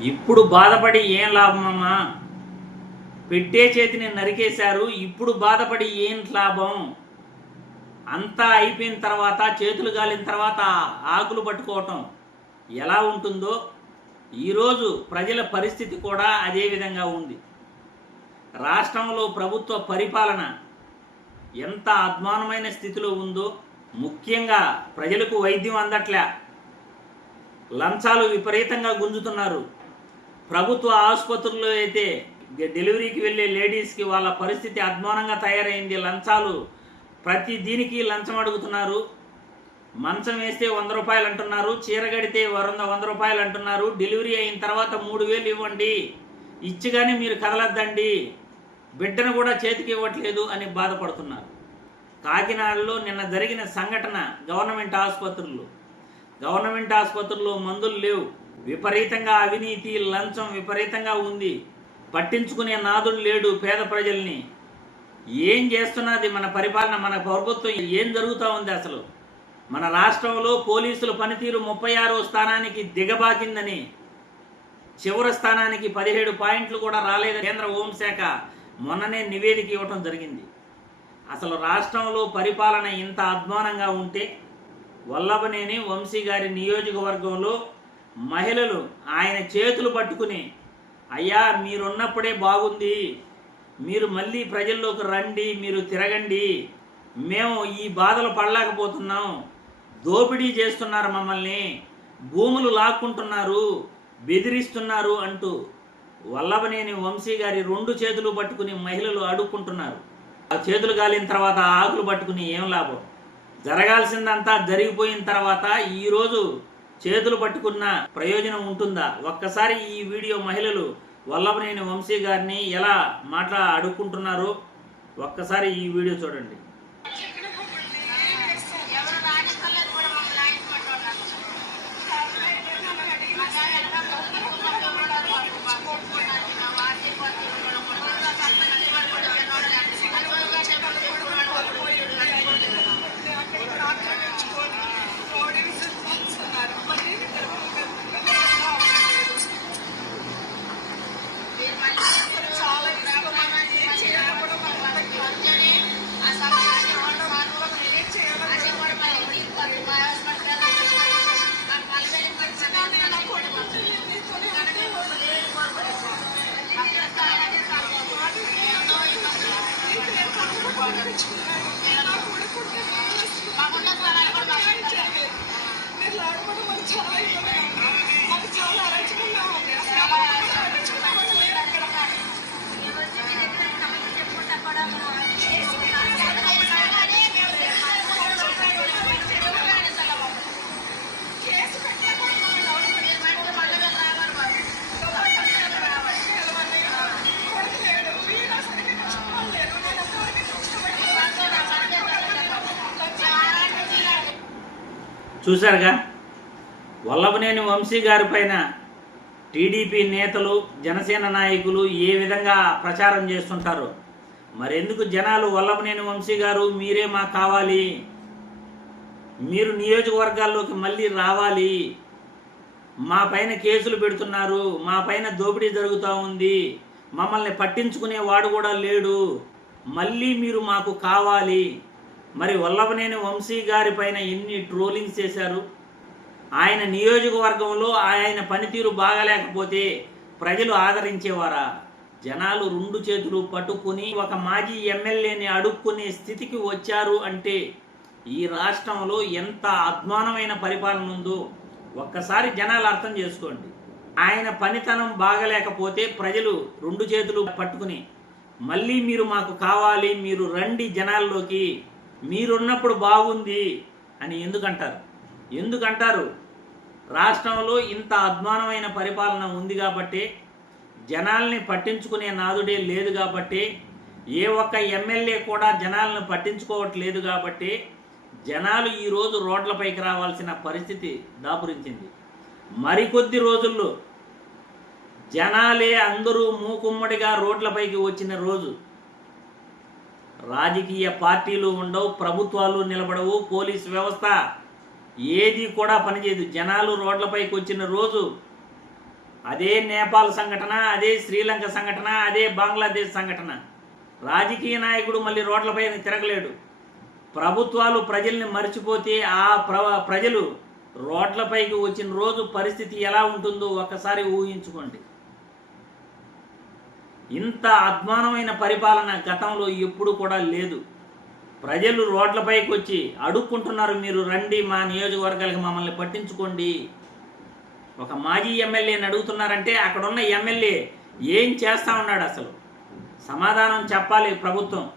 ఇప్పుడు బాధపడి ఏం లాభమమ్మా పెట్టే చేతిని నరికేశారు ఇప్పుడు బాధపడి ఏం లాభం? అంతా అయిపోయిన తర్వాత చేతులు గాలిన తర్వాత ఆకులు పట్టుకోవటం ఎలా ఉంటుందో ఈరోజు ప్రజల పరిస్థితి కూడా అదే విధంగా ఉంది. రాష్ట్రంలో ప్రభుత్వ పరిపాలన ఎంత అధ్వానమైన స్థితిలో ఉందో ముఖ్యంగా ప్రజలకు వైద్యం అందట్లే. లంచాలు విపరీతంగా గుంజుతున్నారు. ప్రభుత్వ ఆసుపత్రుల్లో అయితే డెలివరీకి వెళ్ళే లేడీస్కి వాళ్ళ పరిస్థితి అధ్వానంగా తయారైంది. లంచాలు ప్రతి దీనికి లంచం అడుగుతున్నారు. మంచం వేస్తే వంద రూపాయలు అంటున్నారు. చీర కడితే వంద వంద రూపాయలు అంటున్నారు. డెలివరీ అయిన తర్వాత మూడు వేలు ఇవ్వండి. ఇచ్చిగానే మీరు కదలద్దండి. బిడ్డను కూడా చేతికి ఇవ్వట్లేదు అని బాధపడుతున్నారు. కాకినాడలో నిన్న జరిగిన సంఘటన గవర్నమెంట్ ఆసుపత్రులు గవర్నమెంట్ ఆసుపత్రుల్లో మందులు లేవు. విపరీతంగా అవినీతి లంచం విపరీతంగా ఉంది. పట్టించుకునే నాదుడు లేడు పేద ప్రజల్ని. ఏం చేస్తున్నది మన పరిపాలన మన ప్రభుత్వం ఏం జరుగుతూ ఉంది అసలు? మన రాష్ట్రంలో పోలీసుల పనితీరు ముప్పై ఆరో స్థానానికి దిగబాకిందని చివరి స్థానానికి పదిహేడు పాయింట్లు కూడా రాలేదు కేంద్ర హోంశాఖ మొన్ననే నివేదిక ఇవ్వటం జరిగింది. అసలు రాష్ట్రంలో పరిపాలన ఇంత అధ్వానంగా ఉంటే వల్లభనేని వంశీ గారి నియోజకవర్గంలో మహిళలు ఆయన చేతులు పట్టుకుని అయ్యా మీరున్నప్పుడే బాగుంది. మీరు మళ్ళీ ప్రజల్లోకి రండి మీరు తిరగండి. మేము ఈ బాధలు పడలేకపోతున్నాం. దోపిడీ చేస్తున్నారు మమ్మల్ని. భూములు లాక్కుంటున్నారు బెదిరిస్తున్నారు అంటూ వల్లభనేని వంశీ గారి రెండు చేతులు పట్టుకుని మహిళలు అడుక్కుంటున్నారు. ఆ చేతులు కాలిన తర్వాత ఆకులు పట్టుకుని ఏం లాభం? జరగాల్సిందంతా జరిగిపోయిన తర్వాత ఈరోజు చేతులు పట్టుకున్న ప్రయోజనం ఉంటుందా? ఒక్కసారి ఈ వీడియో మహిళలు వల్లభనేని వంశీ గారిని ఎలా మాట్లా అడుక్కుంటున్నారో ఒక్కసారి ఈ వీడియో చూడండి. మీరు చాలా ఇబ్బంది చూశారుగా? వల్లభనేని వంశీ గారి పైన టీడీపీ నేతలు జనసేన నాయకులు ఏ విధంగా ప్రచారం చేస్తుంటారు? మరెందుకు జనాలు వల్లభనేని వంశీ గారు మీరే మాకు కావాలి? మీరు నియోజకవర్గాల్లోకి మళ్ళీ రావాలి. మా పైన కేసులు పెడుతున్నారు. మా పైన దోపిడీ జరుగుతూ ఉంది. మమ్మల్ని పట్టించుకునే వాడు కూడా లేడు. మళ్ళీ మీరు మాకు కావాలి. మరి వల్లభనేని వంశీ గారి పైన ఎన్ని ట్రోలింగ్స్ చేశారు? ఆయన నియోజకవర్గంలో ఆయన పనితీరు బాగలేకపోతే ప్రజలు ఆదరించేవారా? జనాలు రెండు చేతులు పట్టుకుని ఒక మాజీ ఎమ్మెల్యేని అడుక్కునే స్థితికి వచ్చారు అంటే ఈ రాష్ట్రంలో ఎంత అధ్వానమైన పరిపాలన ఉందో ఒక్కసారి జనాలు అర్థం చేసుకోండి. ఆయన పనితనం బాగలేకపోతే ప్రజలు రెండు చేతులు పట్టుకుని మళ్ళీ మీరు మాకు కావాలి మీరు రండి జనాల్లోకి మీరున్నప్పుడు బాగుంది అని ఎందుకంటారు? ఎందుకంటారు? రాష్ట్రంలో ఇంత అధ్వానమైన పరిపాలన ఉంది కాబట్టి జనాల్ని పట్టించుకునే నాదుడే లేదు కాబట్టి ఏ ఒక్క ఎమ్మెల్యే కూడా జనాలను పట్టించుకోవట్లేదు కాబట్టి జనాలు ఈరోజు రోడ్లపైకి రావాల్సిన పరిస్థితి దాపురించింది. మరికొద్ది రోజుల్లో జనాలే అందరూ మూకుమ్మడిగా రోడ్లపైకి వచ్చిన రోజు. రాజకీయ పార్టీలు ఉండవు ప్రభుత్వాలు నిలబడవు పోలీస్ వ్యవస్థ ఏది కూడా పనిచేయదు. జనాలు రోడ్లపైకి వచ్చిన రోజు అదే నేపాల్ సంఘటన అదే శ్రీలంక సంఘటన అదే బంగ్లాదేశ్ సంఘటన. రాజకీయ నాయకుడు మళ్ళీ రోడ్లపై తిరగలేడు. ప్రభుత్వాలు ప్రజల్ని మర్చిపోతే ఆ ప్ర ప్రజలు రోడ్లపైకి వచ్చిన రోజు పరిస్థితి ఎలా ఉంటుందో ఒక్కసారి ఊహించుకోండి. ఇంత అధ్వానమైన పరిపాలన గతంలో ఎప్పుడు కూడా లేదు. ప్రజలు రోడ్లపైకి వచ్చి అడుక్కుంటున్నారు మీరు రండి మా నియోజకవర్గాలకు మమ్మల్ని పట్టించుకోండి. ఒక మాజీ ఎమ్మెల్యేని అడుగుతున్నారంటే అక్కడున్న ఎమ్మెల్యే ఏం చేస్తా ఉన్నాడు అసలు? సమాధానం చెప్పాలి ప్రభుత్వం.